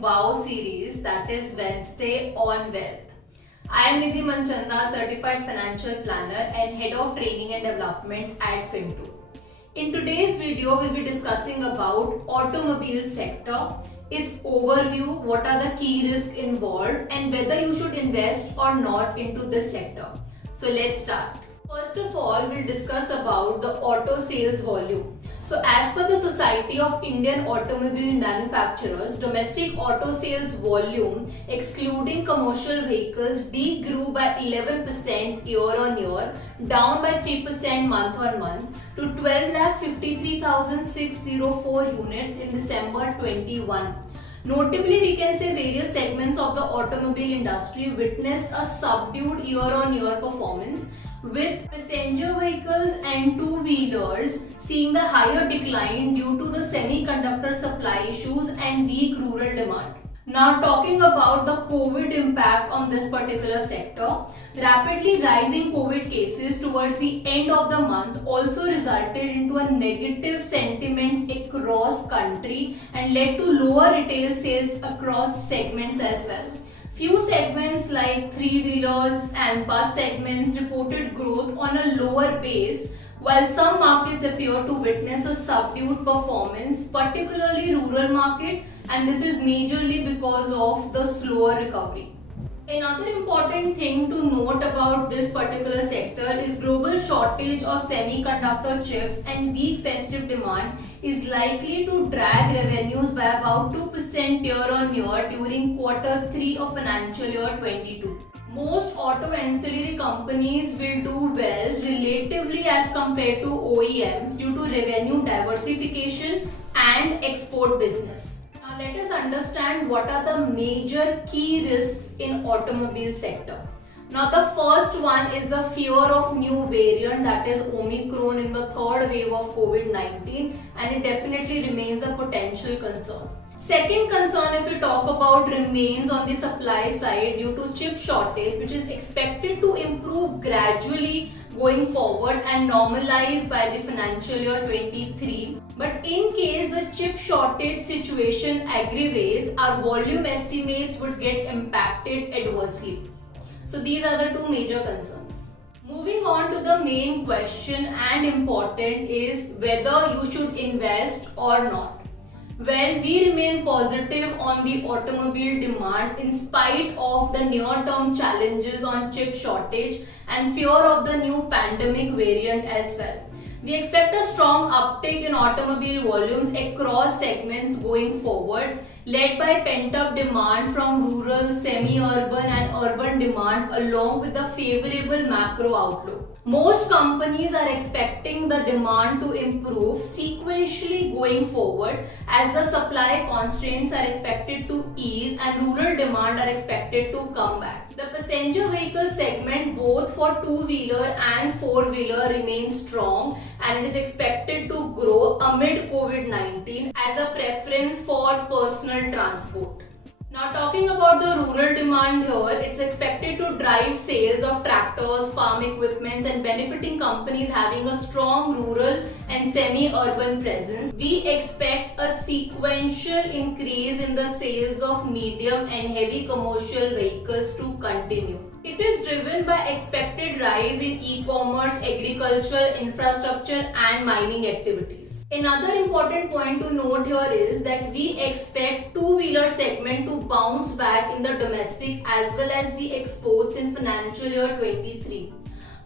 WOW series, that is Wednesday on Wealth. I am Nidhi Manchanda, Certified Financial Planner and Head of Training and Development at Fintoo. In today's video, we'll be discussing about automobile sector, its overview, what are the key risks involved and whether you should invest or not into this sector. So let's start. First of all, we'll discuss about the auto sales volume. So as per the Society of Indian Automobile Manufacturers, domestic auto sales volume excluding commercial vehicles degrew by 11% year on year, down by 3% month on month to 12,53,604 units in December 21. Notably, we can say various segments of the automobile industry witnessed a subdued year-on-year performance, with passenger vehicles and two-wheelers seeing the higher decline due to the semiconductor supply issues and weak rural demand. Now talking about the COVID impact on this particular sector, rapidly rising COVID cases towards the end of the month also resulted into a negative sentiment across country and led to lower retail sales across segments as well. Few segments like three-wheelers and bus segments reported growth on a lower base, while some markets appear to witness a subdued performance, particularly rural market, and this is majorly because of the slower recovery. Another important thing to note about this particular sector is global shortage of semiconductor chips and weak festive demand is likely to drag revenues by about 2% year on year during quarter 3 of financial year 22. Most auto ancillary companies will do well relatively as compared to OEMs due to revenue diversification and export business. Now let us understand what are the major key risks in automobile sector. Now the first one is the fear of new variant, that is Omicron, in the third wave of COVID-19, and it definitely remains a potential concern. Second concern, if we talk about, remains on the supply side due to chip shortage, which is expected to improve gradually going forward and normalize by the financial year 23. But in case the chip shortage situation aggravates, our volume estimates would get impacted adversely. So these are the two major concerns. Moving on to the main question and important is whether you should invest or not. Well, we remain positive on the automobile demand in spite of the near-term challenges on chip shortage and fear of the new pandemic variant as well. We expect a strong uptick in automobile volumes across segments going forward, led by pent-up demand from rural, semi-urban and urban demand along with the favorable macro outlook. Most companies are expecting the demand to improve sequentially going forward as the supply constraints are expected to ease and rural demand are expected to come back. The passenger vehicle segment both for two-wheeler and four-wheeler remains strong and it is expected to grow amid COVID-19 as a preference for personal transport. Now talking about the rural demand here, it's expected to drive sales of tractors, farm equipment and benefiting companies having a strong rural and semi-urban presence. We expect a sequential increase in the sales of medium and heavy commercial vehicles to continue. It is driven by expected rise in e-commerce, agriculture, infrastructure and mining activities. Another important point to note here is that we expect two-wheeler segment to bounce back in the domestic as well as the exports in financial year 23.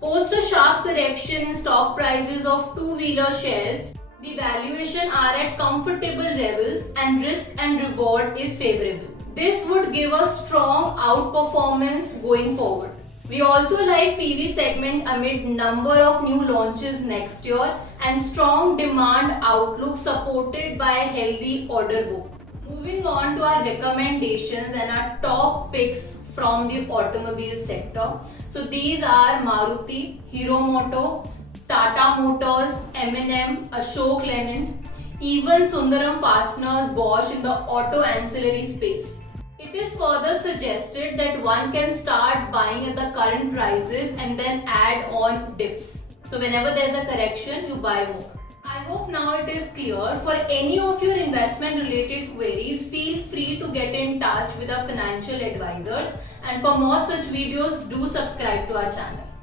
Post a sharp correction in stock prices of two-wheeler shares, the valuation are at comfortable levels and risk and reward is favorable. This would give a strong outperformance going forward. We also like PV segment amid number of new launches next year and strong demand outlook supported by a healthy order book. Moving on to our recommendations and our top picks from the automobile sector. So these are Maruti, Hero Moto, Tata Motors, M&M, Ashok Leyland, even Sundaram Fasteners, Bosch in the auto ancillary space. It is further suggested that one can start buying at the current prices and then add on dips. So whenever there's a correction, you buy more. I hope now it is clear. For any of your investment related queries, feel free to get in touch with our financial advisors. And for more such videos, do subscribe to our channel.